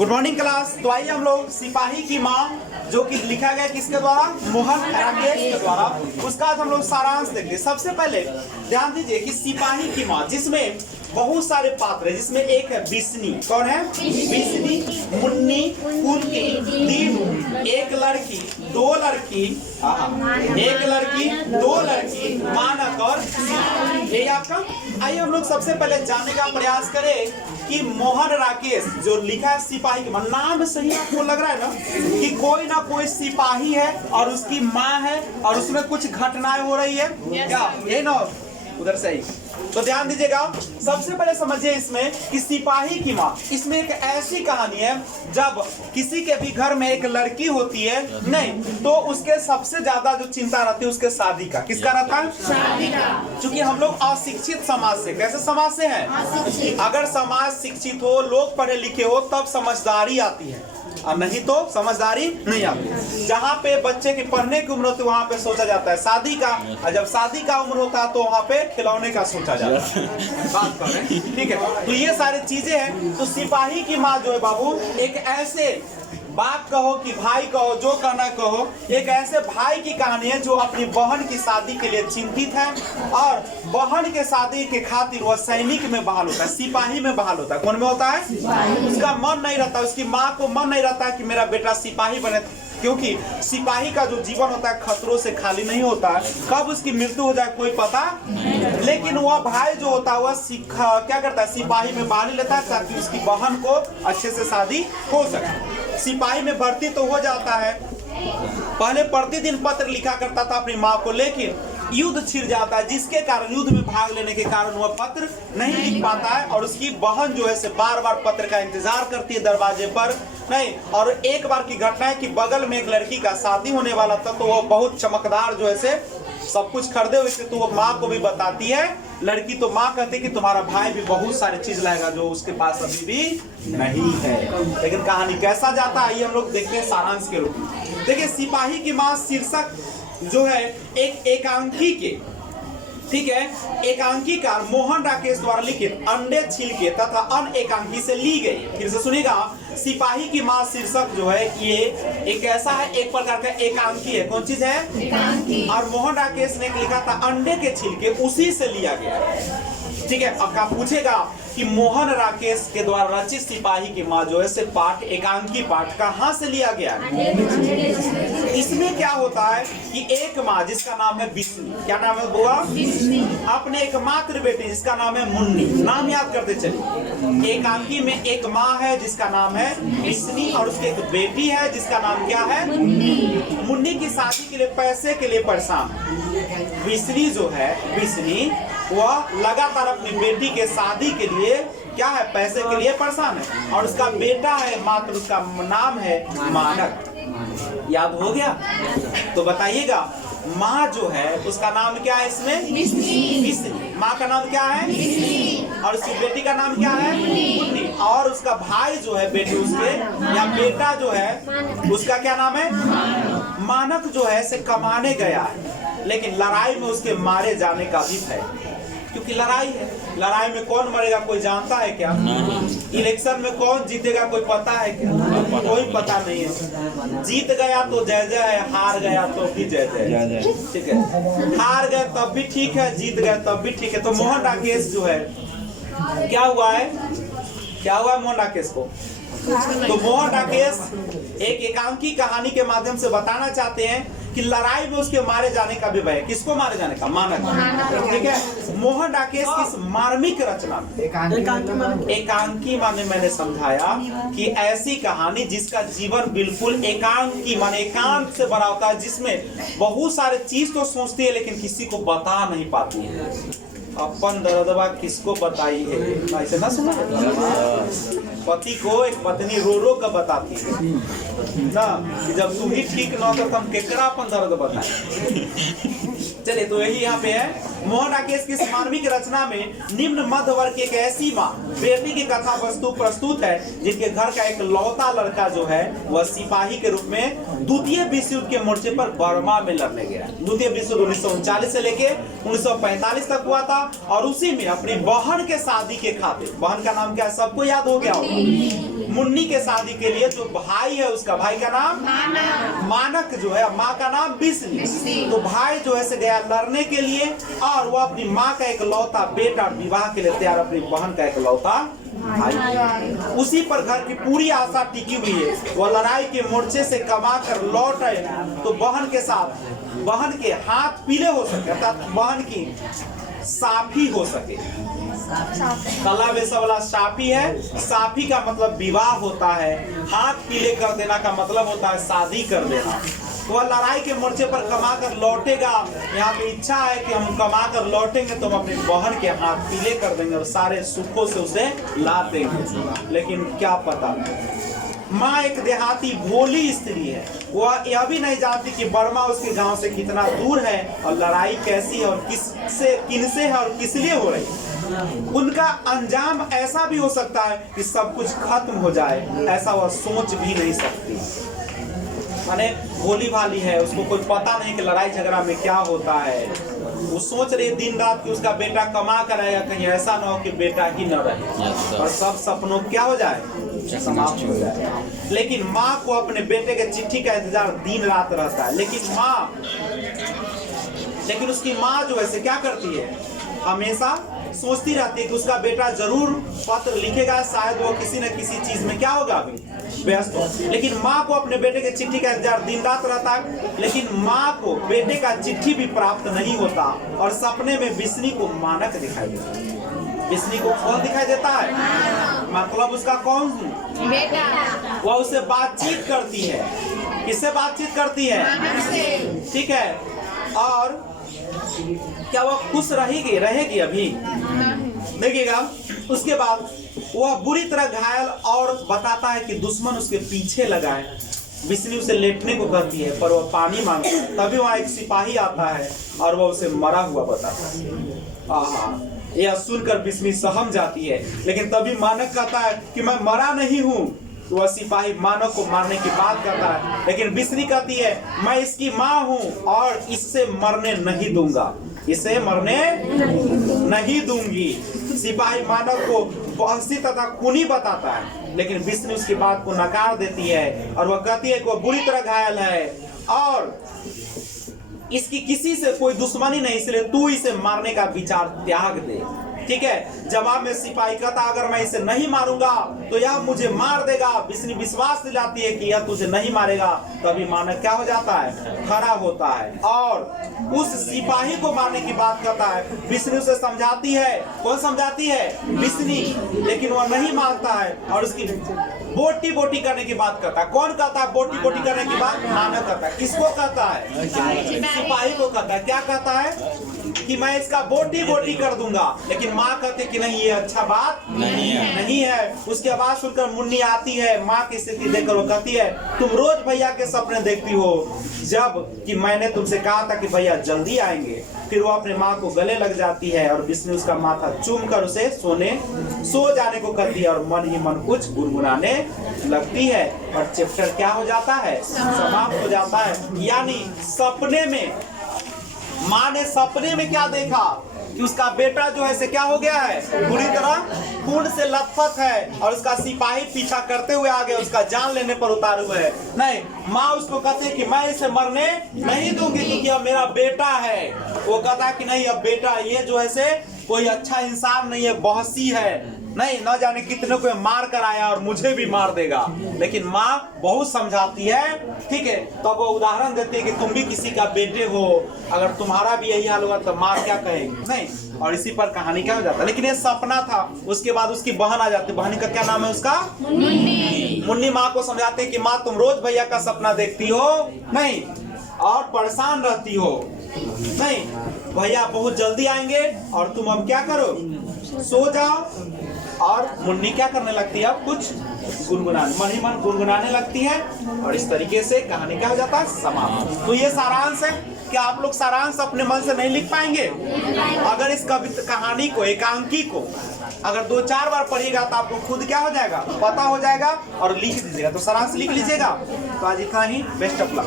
Good morning class. तो आइए हम लोग सिपाही की माँ जो कि लिखा गया किसके द्वारा, मोहन राकेश के द्वारा, उसका आज हम लोग सारांश देंगे। सबसे पहले ध्यान दीजिए कि सिपाही की माँ जिसमें बहुत सारे पात्र है, जिसमें एक है बिस्नी। कौन है? बिस्नी, मुन्नी, कुंती, दीनू, एक लड़की, दो लड़की, एक लड़की, दो लड़की, मानक और ये आपका। आइए हम लोग सबसे पहले जानने का प्रयास करें कि मोहन राकेश जो लिखा है सिपाही की माँ, नाम सही आपको लग रहा है ना कि कोई ना कोई सिपाही है और उसकी माँ है और उसमें कुछ घटनाएं हो रही है क्या? ये ना उधर से ही। तो ध्यान दीजिएगा, सबसे पहले समझिए इसमें कि सिपाही की माँ, इसमें एक ऐसी कहानी है जब किसी के भी घर में एक लड़की होती है नहीं तो उसके सबसे ज्यादा जो चिंता रहती है उसके शादी का। किसका रहता है? शादी का। क्योंकि हम लोग अशिक्षित समाज से, कैसे समाज से हैं? अगर समाज शिक्षित हो, लोग पढ़े लिखे हो तब समझदारी आती है और नहीं तो समझदारी नहीं आती। जहाँ पे बच्चे की पढ़ने की उम्र होती है वहाँ पे सोचा जाता है शादी का, और जब शादी का उम्र होता है तो वहाँ पे खिलौने का सोचा जाता है। बात कर रहे हैं, ठीक है। तो ये सारी चीजें हैं। तो सिपाही की माँ जो है बाबू, एक ऐसे बाप कहो कि भाई कहो, जो कहना कहो, एक ऐसे भाई की कहानी है जो अपनी बहन की शादी के लिए चिंतित है और बहन के शादी के खातिर वह सैनिक में बहाल होता है, सिपाही में बहाल होता है। कौन में होता है? उसका मन नहीं रहता, उसकी माँ को मन नहीं रहता कि मेरा बेटा सिपाही बने, क्योंकि सिपाही का जो जीवन होता है खतरों से खाली नहीं होता है। कब उसकी मृत्यु हो जाए कोई पता। लेकिन वह भाई जो होता है वह क्या करता है, सिपाही में बहाली लेता है ताकि उसकी बहन को अच्छे से शादी हो सके। सिपाही में भर्ती तो हो जाता है। पहले प्रतिदिन पत्र लिखा करता था अपनी माँ को, लेकिन युद्ध छिड़ जाता है जिसके कारण, युद्ध में भाग लेने के कारण वह पत्र नहीं लिख पाता है और उसकी बहन जो है से बार बार पत्र का इंतजार करती है दरवाजे पर नहीं। और एक बार की घटना है कि बगल में एक लड़की का शादी होने वाला था तो वह बहुत चमकदार जो है से सब कुछ खरीदे हुए थे, तो वो माँ को भी बताती है लड़की। तो माँ कहती है कि तुम्हारा भाई भी बहुत सारे चीज लाएगा जो उसके पास अभी भी नहीं है। लेकिन कहानी कैसा जाता है आइए हम लोग देखते हैं सारांश के रूप में। देखिए सिपाही की माँ शीर्षक जो है एक एकांकी के, ठीक है, एकांकीकार मोहन राकेश द्वारा लिखित अंडे छिलके तथा अन एकांकी से ली गई। फिर से सुनिएगा, सिपाही की माँ शीर्षक जो है ये एक ऐसा है, एक प्रकार का एकांकी है। कौन चीज है? एकांकी। और मोहन राकेश ने लिखा था अंडे के छिलके, उसी से लिया गया। ठीक है। अब आप पूछेगा कि मोहन राकेश के द्वारा रचित सिपाही की माँ जो है से पाठ, एकांकी पाठ कहाँ से लिया गया है? इसमें क्या होता है कि एक माँ जिसका नाम है बिस्नी, क्या नाम है बुआ? बिस्नी, अपने एकमात्र बेटी जिसका नाम है मुन्नी, नाम याद करते चलिए। एकांकी में एक माँ है जिसका नाम है बिस्नी और उसकी एक बेटी है जिसका नाम क्या है? मुन्नी। मुन्नी की शादी के लिए पैसे के लिए परेशान। बिस्नी जो है, बिस्नी वह लगातार अपनी बेटी के शादी के लिए क्या है, पैसे के लिए परेशान है। और उसका बेटा है मात्र, उसका नाम है मानक। याद हो गया? तो बताइएगा माँ जो है उसका नाम क्या है इसमें? बिस्नी। माँ का नाम क्या है? बिस्नी। और उसकी बेटी का नाम क्या है? मुन्नी। और उसका भाई जो है बेटी उसके या बेटा जो है उसका क्या नाम है? मानक जो है से कमाने गया है, लेकिन लड़ाई में उसके मारे जाने का भी भय, क्योंकि लड़ाई है। लड़ाई में कौन मरेगा कोई जानता है क्या? इलेक्शन में कौन जीतेगा कोई पता है क्या? कोई पता नहीं है। जीत गया तो जय जय है, हार गया तो भी जय जय। ठीक है, हार गए तब भी ठीक है, जीत गए तब भी ठीक है। तो मोहन राकेश जो है क्या हुआ है, क्या हुआ है मोहन राकेश को? तो मोहन राकेश एक एकांकी कहानी के माध्यम से बताना चाहते हैं कि लड़ाई में उसके मारे जाने का भी भय। किसको मारे जाने का? मानक। ठीक है। मोहन राकेश की मार्मिक रचना में एकांकी माने मैंने समझाया कि ऐसी कहानी जिसका जीवन बिल्कुल एकांकी माने एकांत से भरा होता है, जिसमें बहुत सारे चीज तो सोचती है लेकिन किसी को बता नहीं पाती है। अपन दर्दवा किसको बताई है? ऐसे ना सुना? पति को एक पत्नी रो रो कर बताती है ना कि जब तू ही ठीक न हो तो हम केकरा अपन दर्द बताए। चलिए, तो यही यहाँ पे है। मोहन राकेश की मार्मिक रचना में निम्न मध्य वर्ग की एक ऐसी माँ बेटी की कथा वस्तु प्रस्तुत है जिनके घर का एक लौता लड़का जो है वह सिपाही के रूप में द्वितीय विश्व युद्ध के मोर्चे पर बर्मा में लड़ने गया। द्वितीय विश्व युद्ध 1939 से लेके 1945 तक हुआ था और उसी में अपनी बहन के शादी के खातिर, बहन का नाम क्या है सबको याद हो गया होगा, मुन्नी के शादी के लिए जो भाई है उसका, भाई का नाम मानक जो है, माँ का नाम बिस्नी। तो भाई जो है से गया लड़ने के लिए और वो अपनी माँ का एक लौता बेटा विवाह के लिए तैयार, अपनी बहन का एक लौता भाई। उसी पर घर की पूरी आशा टिकी हुई है। वह लड़ाई के मोर्चे से कमा कर लौट आए तो बहन के साथ, बहन के हाथ पीले हो सके, अर्थात बहन की साफी हो सके। कला वैसा वाला साफी है, साफी का मतलब विवाह होता है, हाथ पीले कर देना का मतलब होता है शादी कर देना। वह लड़ाई के मोर्चे पर कमा कर लौटेगा, यहाँ पे इच्छा है कि हम कमा कर लौटेंगे तो हम अपनी बहन के हाथ पीले कर देंगे और सारे सुखों से उसे ला देंगे। लेकिन क्या पता, माँ एक देहाती भोली स्त्री है, वह यह भी नहीं जानती कि बर्मा उसके गांव से कितना दूर है और लड़ाई कैसी है और किनसे है और किस लिए हो रही। उनका अंजाम ऐसा भी हो सकता है कि सब कुछ खत्म हो जाए, ऐसा वह सोच भी नहीं सकती। माने भोली भाली है, उसको कोई पता नहीं कि लड़ाई झगड़ा में क्या होता है। वो सोच रही दिन रात कि उसका बेटा कमा कर आएगा, कहीं ऐसा ना हो कि बेटा ही न रहे और सब सपनों क्या हो जाए, समाप्त हो जाए। लेकिन माँ को अपने बेटे के चिट्ठी का इंतजार दिन रात रहता है। लेकिन उसकी माँ जो है क्या करती है, हमेशा सोचती रहती है कि उसका बेटा जरूर पत्र लिखेगा, शायद वो किसी न किसी चीज में क्या होगा अभी व्यस्त हो। लेकिन माँ को अपने बेटे के चिट्ठी का इंतजार दिन रात रहता है। लेकिन माँ को बेटे का चिट्ठी भी प्राप्त नहीं होता और सपने में बिस्नी को मानक दिखाई देता है। बिस्नी को कौन दिखाई देता है, मतलब उसका कौन बेटा। वह उससे बातचीत करती है, किससे बातचीत करती है, ठीक है। और क्या वह खुश रहेगी अभी देखिएगा। उसके बाद वह बुरी तरह घायल और बताता है कि दुश्मन उसके पीछे लगा है। बिस्नी उसे लेटने को कहती है पर वह पानी मांगता है। तभी वहाँ एक सिपाही आता है और वह उसे मरा हुआ बताता है। यह सुनकर बिस्नी सहम जाती है, लेकिन तभी मानक कहता है कि मैं मरा नहीं हूँ। तो वह सिपाही मानव को मारने की बात करता है, लेकिन बिस्नी कहती है मैं इसकी माँ हूँ और इससे मरने नहीं दूंगा, इसे मरने नहीं दूंगी। सिपाही मानव को बहसी तथा खूनी बताता है, लेकिन बिस्नी उसकी बात को नकार देती है और वह कहती है कि वह बुरी तरह घायल है और इसकी किसी से कोई दुश्मनी नहीं, इसलिए तू इसे मारने का विचार त्याग दे। ठीक है। जवाब में सिपाही कहता अगर मैं इसे नहीं मारूंगा तो यह मुझे मार देगा। बिस्नी विश्वास दिलाती है कि यह तुझे नहीं मारेगा। तभी मानक क्या हो जाता है, खड़ा होता है और उस सिपाही को मारने की बात करता है। बिस्नी उसे समझाती है, कौन समझाती है, बिस्नी, लेकिन वह नहीं मानता है और उसकी बोटी बोटी करने की बात करता है। कौन कहता है बोटी बोटी करने की बात, मानक कहता है। किसको कहता है, सिपाही को कहता है। क्या कहता है कि मैं इसका बोटी बोटी कर दूंगा, लेकिन माँ कहते कि नहीं ये अच्छा बात नहीं है। उसकी आवाज सुनकर मुन्नी आती है। माँ की स्थिति देखकर वो कहती है तुम रोज भैया के सपने देखती हो, जब कि मैंने तुमसे कहा था कि भैया जल्दी आएंगे। फिर वो अपने माँ को गले लग जाती है और बिस्नी उसका माथा चूम कर उसे सो जाने को कहती है और मन ही मन कुछ गुनगुनाने लगती है और चैप्टर क्या हो जाता है, समाप्त हो जाता है। यानी सपने में, माँ ने सपने में क्या देखा कि उसका बेटा जो है से क्या हो गया है, पूरी तरह खून से लथपथ है और उसका सिपाही पीछा करते हुए आ गया, उसका जान लेने पर उतारे हुए है। नहीं, माँ उसको कहती है कि मैं इसे मरने नहीं दूंगी क्योंकि अब मेरा बेटा है। वो कहता है कि नहीं अब बेटा ये जो है से कोई अच्छा इंसान नहीं है, बहसी है, नहीं न जाने कितने को मार कर आया और मुझे भी मार देगा। लेकिन माँ बहुत समझाती है, ठीक है। तब वो उदाहरण देती है कि तुम भी किसी का बेटे हो, अगर तुम्हारा भी यही हाल हुआ तो माँ क्या कहेगी, नहीं। और इसी पर कहानी क्या हो जाता है। लेकिन ये सपना था। उसके बाद उसकी बहन आ जाती है। बहन का क्या नाम है उसका, मुन्नी। मुन्नी माँ को समझाते हैं कि माँ तुम रोज भैया का सपना देखती हो, नहीं, और परेशान रहती हो, नहीं, भैया बहुत जल्दी आएंगे और तुम अब क्या करो, सो जाओ। और मुन्नी क्या करने लगती है, अब कुछ गुनगुनाने, मन ही मन गुनगुनाने लगती है और इस तरीके से कहानी क्या हो जाता है, समाप्त। तो ये सारांश है। क्या आप लोग सारांश अपने मन से नहीं लिख पाएंगे? अगर इस कहानी को, एकांकी को अगर 2-4 बार पढ़िएगा तो आपको खुद क्या हो जाएगा, पता हो जाएगा और लिख दीजिएगा। तो सारांश लिख लीजिएगा। तो आज इतना ही, बेस्ट ऑफ लक।